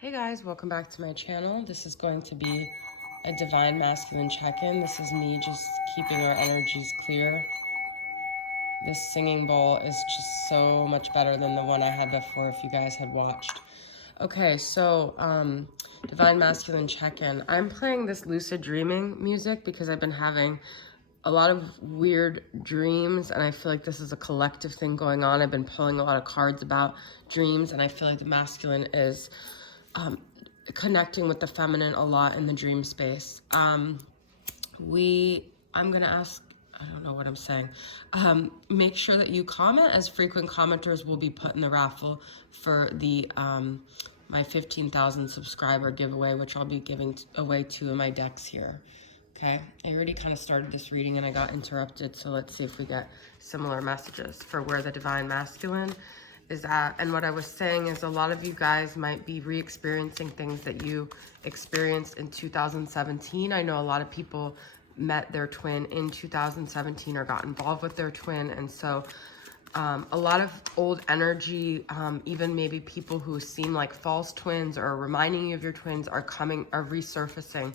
Hey guys, welcome back to my channel. This is going to be a divine masculine check-in. This is me just keeping our energies clear. This singing bowl is just so much better than the one I had before if you guys had watched. Okay, so divine masculine check-in. I'm playing this lucid dreaming music because I've been having a lot of weird dreams, and I feel like this is a collective thing going on. I've been pulling a lot of cards about dreams, and I feel like the masculine is connecting with the feminine a lot in the dream space. I'm gonna ask, I don't know what I'm saying. Make sure that you comment, as frequent commenters will be put in the raffle for the my 15,000 subscriber giveaway, which I'll be giving away 2 of my decks here. Okay, I already kind of started this reading and I got interrupted, so let's see if we get similar messages for where the divine masculine is at. And what I was saying is a lot of you guys might be re-experiencing things that you experienced in 2017. I know a lot of people met their twin in 2017 or got involved with their twin, and so a lot of old energy, even maybe people who seem like false twins or reminding you of your twins are resurfacing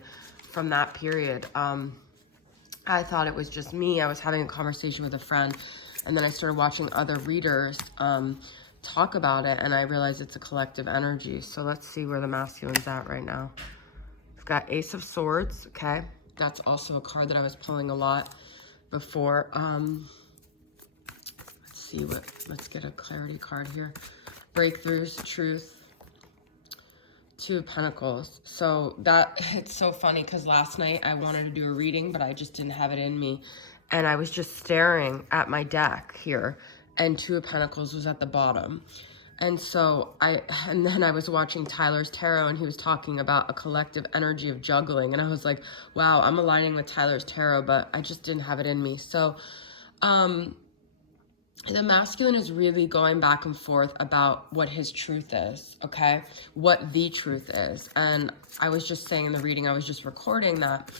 from that period. I thought it was just me. I was having a conversation with a friend, and then I started watching other readers talk about it, and I realized it's a collective energy. So let's see where the masculine's at right now. We've got Ace of Swords, okay? That's also a card that I was pulling a lot before. Let's get a clarity card here. Breakthroughs, truth. 2 of Pentacles. So it's so funny because last night I wanted to do a reading, but I just didn't have it in me. And I was just staring at my deck here, and 2 of Pentacles was at the bottom. And so then I was watching Tyler's tarot, and he was talking about a collective energy of juggling. And I was like, wow, I'm aligning with Tyler's tarot, but I just didn't have it in me. So, the masculine is really going back and forth about what his truth is, okay? What the truth is. And I was just saying in the reading, I was just recording that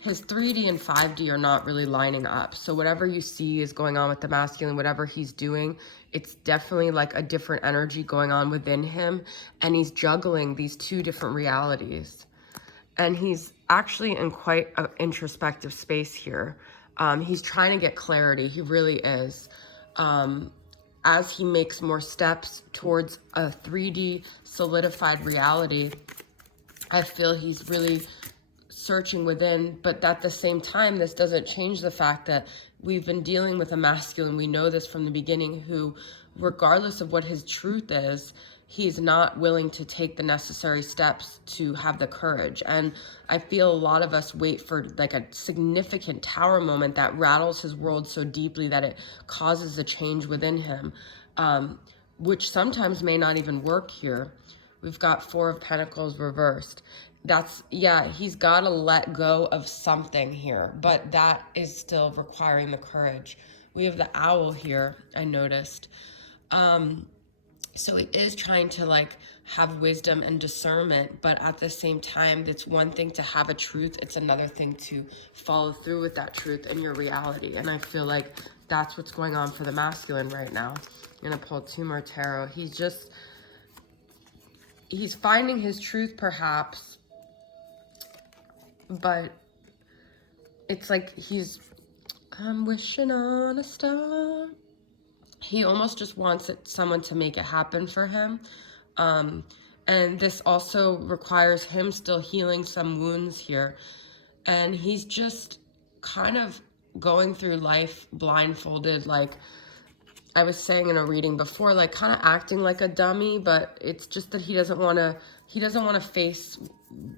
his 3D and 5D are not really lining up. So whatever you see is going on with the masculine, whatever he's doing, it's definitely like a different energy going on within him. And he's juggling these 2 different realities. And he's actually in quite an introspective space here. He's trying to get clarity. He really is. As he makes more steps towards a 3D solidified reality, I feel he's really searching within, but at the same time, this doesn't change the fact that we've been dealing with a masculine, we know this from the beginning, who, regardless of what his truth is, he's not willing to take the necessary steps to have the courage. And I feel a lot of us wait for like a significant tower moment that rattles his world so deeply that it causes a change within him, which sometimes may not even work here. We've got 4 of Pentacles reversed. He's got to let go of something here, but that is still requiring the courage. We have the owl here, I noticed. So he is trying to like have wisdom and discernment, but at the same time, it's one thing to have a truth. It's another thing to follow through with that truth in your reality. And I feel like that's what's going on for the masculine right now. I'm going to pull 2 more tarot. He's finding his truth perhaps, but it's like I'm wishing on a star. He almost just wants someone to make it happen for him. And this also requires him still healing some wounds here. And he's just kind of going through life blindfolded, like I was saying in a reading before, like kind of acting like a dummy, but it's just that he doesn't want to face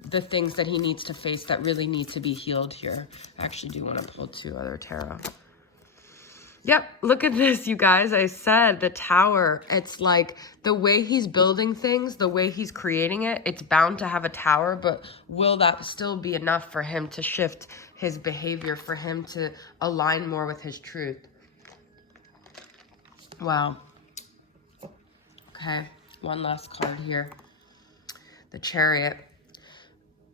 the things that he needs to face that really need to be healed here. I actually do want to pull 2 other tarot. Yep, look at this, you guys. I said the tower. It's like the way he's building things, the way he's creating it, it's bound to have a tower, but will that still be enough for him to shift his behavior, for him to align more with his truth? Wow. Okay, one last card here. The Chariot.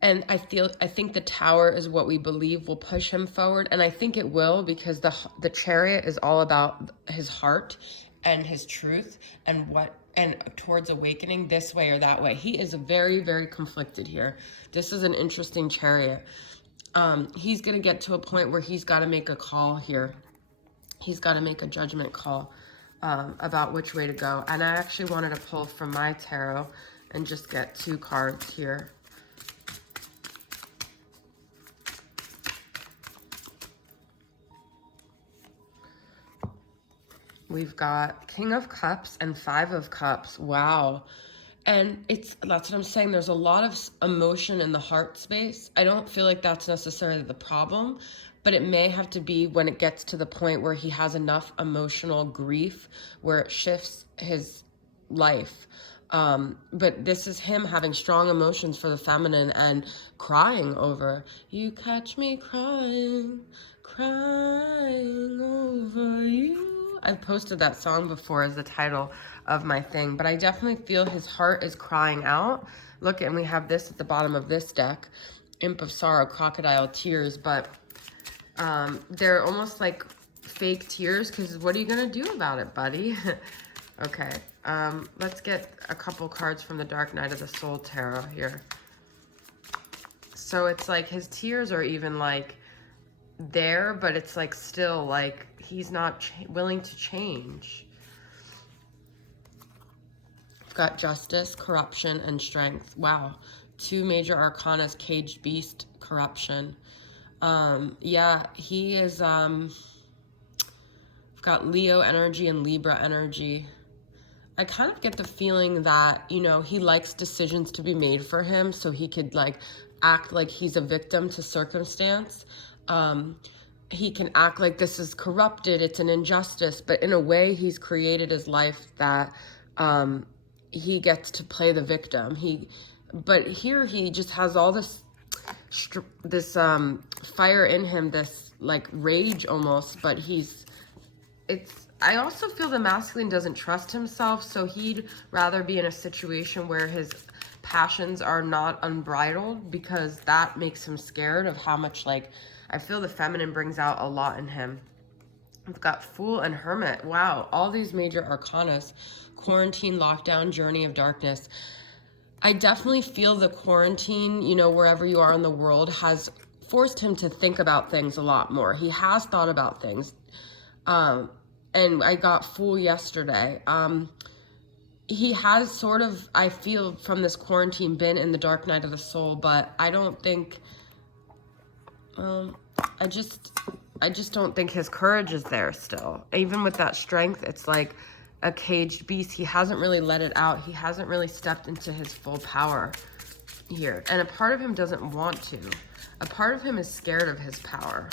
And I think the tower is what we believe will push him forward. And I think it will, because the Chariot is all about his heart and his truth and and towards awakening this way or that way. He is very, very conflicted here. This is an interesting Chariot. He's going to get to a point where he's got to make a call here. He's got to make a judgment call about which way to go. And I actually wanted to pull from my tarot and just get 2 cards here. We've got King of Cups and 5 of Cups. Wow. And that's what I'm saying. There's a lot of emotion in the heart space. I don't feel like that's necessarily the problem, but it may have to be when it gets to the point where he has enough emotional grief where it shifts his life. But this is him having strong emotions for the feminine and crying over, you catch me crying, crying over you. I've posted that song before as the title of my thing, but I definitely feel his heart is crying out. Look, and we have this at the bottom of this deck, Imp of Sorrow, Crocodile Tears, but they're almost like fake tears, because what are you going to do about it, buddy? Okay, let's get a couple cards from the Dark Night of the Soul Tarot here. So it's like his tears are even like there, but it's like still like he's not willing to change. We've got Justice, Corruption, and Strength. Wow. 2 major arcanas, Caged Beast, Corruption. Yeah, he is, we've got Leo energy and Libra energy. I kind of get the feeling that, you know, he likes decisions to be made for him so he could like act like he's a victim to circumstance. He can act like this is corrupted, it's an injustice, but in a way he's created his life that he gets to play the victim. But here he just has all this fire in him, this like rage almost, but I also feel the masculine doesn't trust himself, so he'd rather be in a situation where his passions are not unbridled, because that makes him scared of how much, like, I feel the feminine brings out a lot in him. We've got Fool and Hermit. Wow, all these major arcanas. Quarantine, lockdown, journey of darkness. I definitely feel the quarantine, you know, wherever you are in the world, has forced him to think about things a lot more. He has thought about things. And I got Fool yesterday. He has sort of, I feel, from this quarantine been in the dark night of the soul, but I don't think, I just don't think his courage is there still. Even with that strength, it's like a caged beast. He hasn't really let it out. He hasn't really stepped into his full power here. And a part of him doesn't want to. A part of him is scared of his power.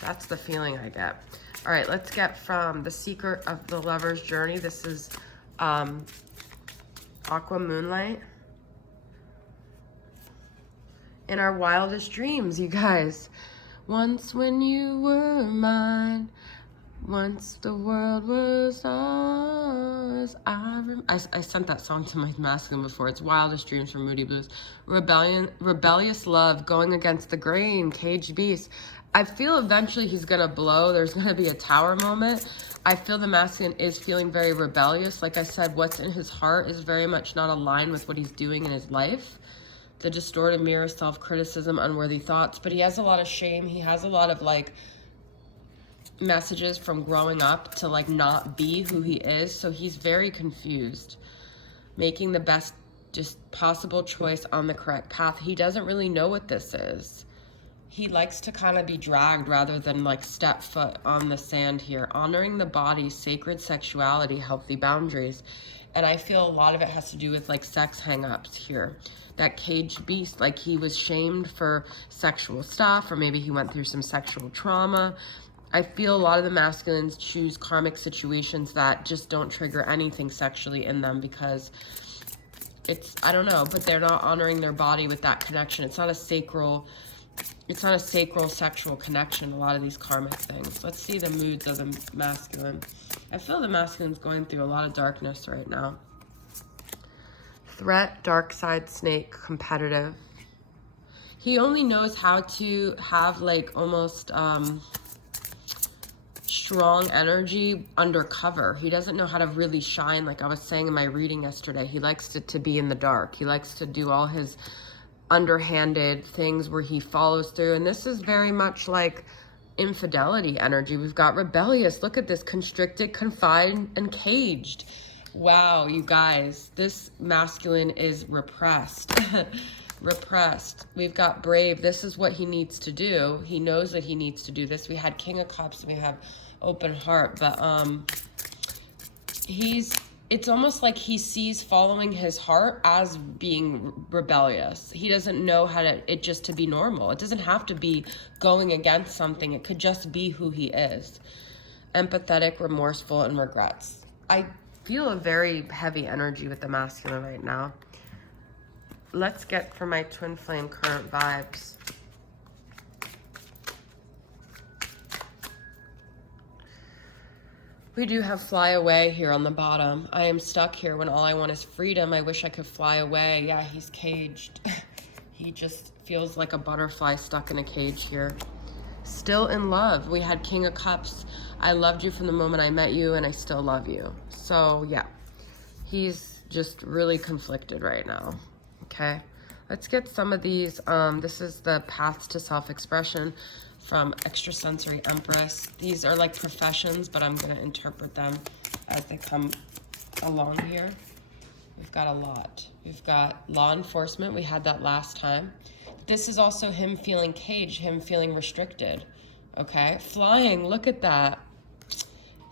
That's the feeling I get. All right, let's get from The Secret of the Lover's Journey. This is Aqua Moonlight. In our wildest dreams, you guys. Once when you were mine, once the world was ours. I sent that song to my masculine before. It's Wildest Dreams from Moody Blues. Rebellious love, going against the grain, caged beast. I feel eventually he's going to blow. There's going to be a tower moment. I feel the masculine is feeling very rebellious. Like I said, what's in his heart is very much not aligned with what he's doing in his life. The distorted mirror, self-criticism, unworthy thoughts. But he has a lot of shame. He has a lot of, like, messages from growing up to, like, not be who he is. So he's very confused. Making the best just possible choice on the correct path. He doesn't really know what this is. He likes to kind of be dragged rather than, like, step foot on the sand here. Honoring the body, sacred sexuality, healthy boundaries. And I feel a lot of it has to do with, like, sex hang-ups here. That caged beast, like he was shamed for sexual stuff, or maybe he went through some sexual trauma. I feel a lot of the masculines choose karmic situations that just don't trigger anything sexually in them, because it's, I don't know, but they're not honoring their body with that connection. It's not a sacral sexual connection, a lot of these karmic things. Let's see the moods of the masculine. I feel the masculine's going through a lot of darkness right now. Threat, dark side snake, competitive. He only knows how to have, like, almost strong energy undercover. He doesn't know how to really shine. Like I was saying in my reading yesterday, he likes to be in the dark. He likes to do all his underhanded things where he follows through. And this is very much like infidelity energy. We've got rebellious. Look at this, constricted, confined, and caged. Wow, you guys, this masculine is repressed. Repressed. We've got brave. This is what he needs to do. He knows that he needs to do this. We had King of Cups, we have open heart, but it's almost like he sees following his heart as being rebellious. He doesn't know how to be normal. It doesn't have to be going against something. It could just be who he is. Empathetic, remorseful, and regrets. I feel a very heavy energy with the masculine right now. Let's get for my twin flame current vibes. We do have fly away here on the bottom. I am stuck here when all I want is freedom. I wish I could fly away. Yeah, he's caged. He just feels like a butterfly stuck in a cage here. Still in love. We had King of Cups. I loved you from the moment I met you, and I still love you. So yeah, he's just really conflicted right now. Okay, let's get some of these. This is the Paths to Self-Expression from Extrasensory Empress. These are like professions, but I'm going to interpret them as they come along here. We've got a lot. We've got law enforcement. We had that last time. This is also him feeling caged, him feeling restricted. Okay, flying, look at that.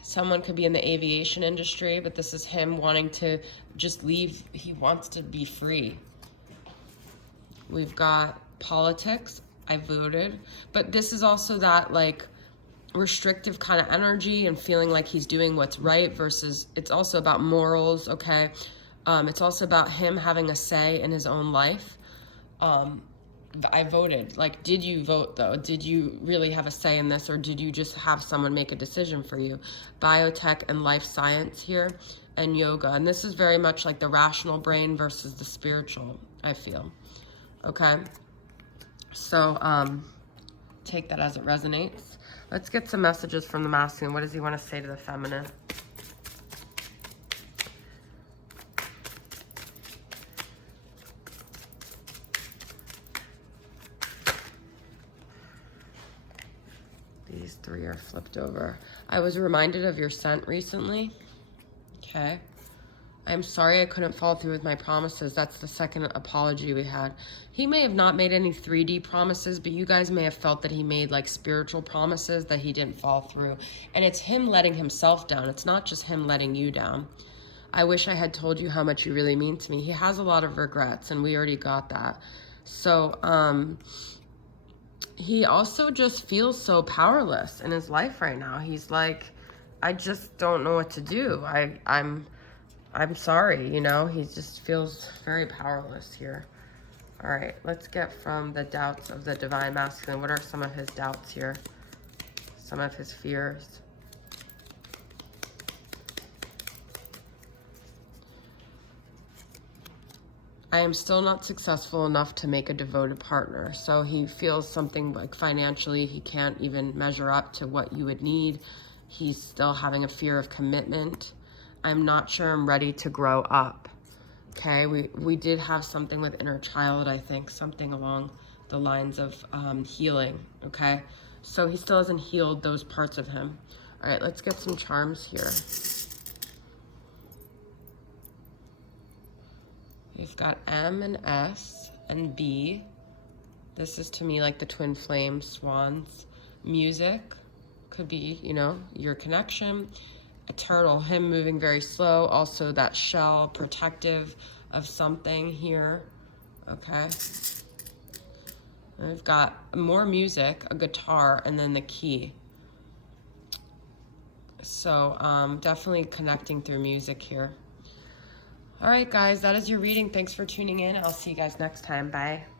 Someone could be in the aviation industry, but this is him wanting to just leave. He wants to be free. We've got politics. I voted. But this is also that like restrictive kind of energy and feeling like he's doing what's right versus it's also about morals, okay? It's also about him having a say in his own life. I voted. Like, did you vote though? Did you really have a say in this, or did you just have someone make a decision for you? Biotech and life science here, and yoga. And this is very much like the rational brain versus the spiritual, I feel. Okay, so take that as it resonates. Let's get some messages from the masculine. What does he want to say to the feminine? These three are flipped over. I was reminded of your scent recently. Okay. I'm sorry I couldn't follow through with my promises. That's the second apology we had. He may have not made any 3D promises, but you guys may have felt that he made like spiritual promises that he didn't follow through. And it's him letting himself down. It's not just him letting you down. I wish I had told you how much you really mean to me. He has a lot of regrets, and we already got that. So, he also just feels so powerless in his life right now. He's like, I just don't know what to do. I'm sorry, you know, he just feels very powerless here. All right, let's get from the doubts of the divine masculine. What are some of his doubts here? Some of his fears. I am still not successful enough to make a devoted partner. So he feels something like financially he can't even measure up to what you would need. He's still having a fear of commitment. I'm not sure I'm ready to grow up. Okay, we did have something with inner child, I think, something along the lines of healing, okay? So he still hasn't healed those parts of him. All right, let's get some charms here. We've got M and S and B. This is to me like the twin flame swans. Music could be, you know, your connection. Eternal, him moving very slow. Also that shell, protective of something here. Okay. And we've got more music, a guitar, and then the key. So definitely connecting through music here. All right, guys, that is your reading. Thanks for tuning in. I'll see you guys next time. Bye.